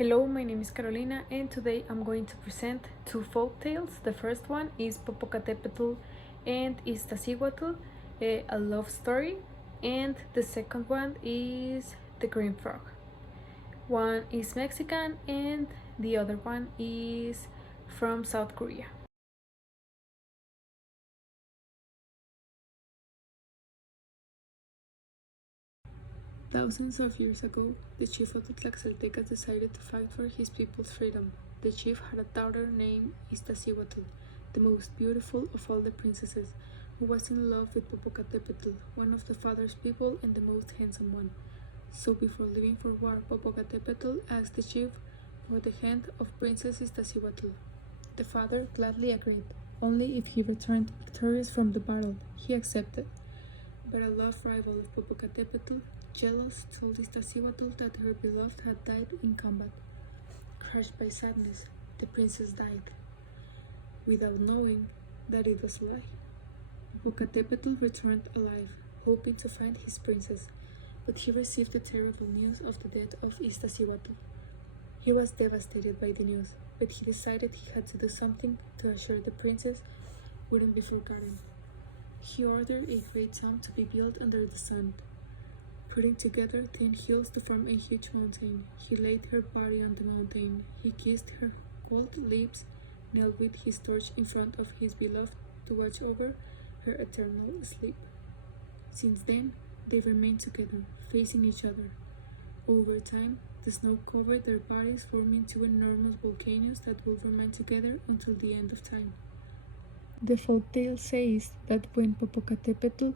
Hello, my name is Carolina and today I'm going to present two folk tales. The first one is Popocatépetl and Iztaccíhuatl, a love story, and the second one is The Green Frog. One is Mexican and the other one is from South Korea. Thousands of years ago, the chief of the Tlaxcaltecas decided to fight for his people's freedom. The chief had a daughter named Iztaccíhuatl, the most beautiful of all the princesses, who was in love with Popocatépetl, one of the father's people and the most handsome one. So before leaving for war, Popocatépetl asked the chief for the hand of Princess Iztaccíhuatl. The father gladly agreed, only if he returned victorious from the battle. He accepted. But a love rival of Popocatépetl, jealous, told Iztaccíhuatl that her beloved had died in combat. Crushed by sadness, the princess died, without knowing that it was a lie. Popocatépetl returned alive, hoping to find his princess, but he received the terrible news of the death of Iztaccíhuatl. He was devastated by the news, but he decided he had to do something to assure the princess wouldn't be forgotten. He ordered a great tomb to be built under the sun. Putting together 10 hills to form a huge mountain, he laid her body on the mountain. He kissed her cold lips, knelt with his torch in front of his beloved to watch over her eternal sleep. Since then, they remained together, facing each other. Over time, the snow covered their bodies, forming two enormous volcanoes that will remain together until the end of time. The folktale says that when Popocatépetl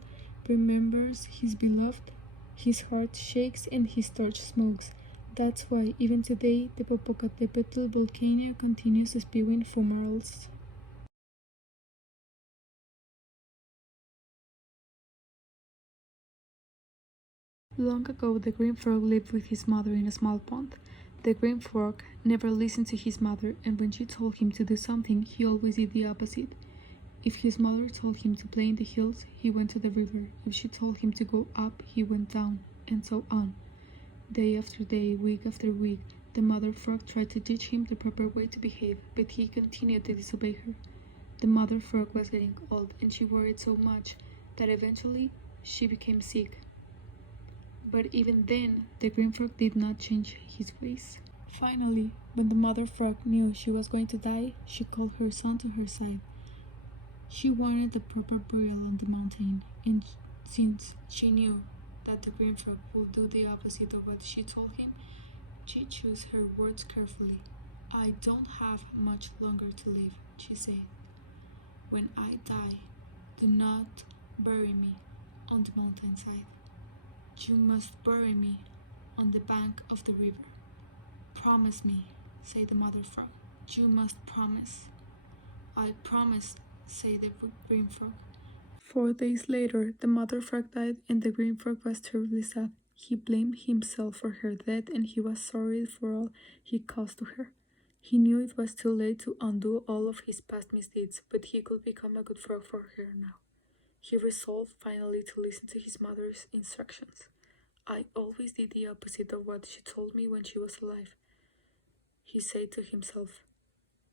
remembers his beloved, his heart shakes and his torch smokes. That's why even today the Popocatépetl volcano continues spewing fumaroles. Long ago, the green frog lived with his mother in a small pond. The green frog never listened to his mother, and when she told him to do something, he always did the opposite. If his mother told him to play in the hills, he went to the river. If she told him to go up, he went down, and so on. Day after day, week after week, the mother frog tried to teach him the proper way to behave, but he continued to disobey her. The mother frog was getting old, and she worried so much that eventually she became sick. But even then, the green frog did not change his ways. Finally, when the mother frog knew she was going to die, she called her son to her side. She wanted the proper burial on the mountain, and since she knew that the green frog would do the opposite of what she told him, she chose her words carefully. "I don't have much longer to live," she said. "When I die, do not bury me on the mountainside. You must bury me on the bank of the river. Promise me," said the mother frog. "You must promise." "I promise," said the green frog. 4 days later, the mother frog died and the green frog was terribly sad. He blamed himself for her death and he was sorry for all he caused to her. He knew it was too late to undo all of his past misdeeds, but he could become a good frog for her now. He resolved finally to listen to his mother's instructions. "I always did the opposite of what she told me when she was alive," he said to himself.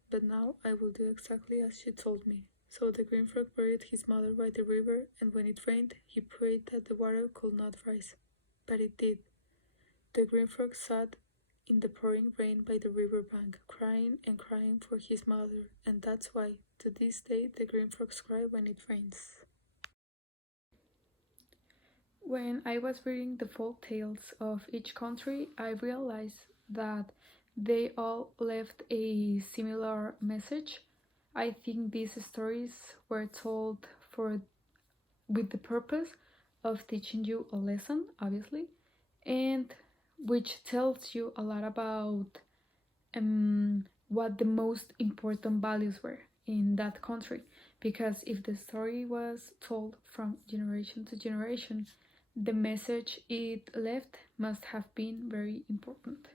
"But now I will do exactly as she told me." So the green frog buried his mother by the river, and when it rained, he prayed that the water could not rise. But it did. The green frog sat in the pouring rain by the river bank, crying and crying for his mother, and that's why, to this day, the green frogs cry when it rains. When I was reading the folk tales of each country, I realized that they all left a similar message. I think these stories were told with the purpose of teaching you a lesson, obviously, and which tells you a lot about what the most important values were in that country. Because if the story was told from generation to generation, the message it left must have been very important.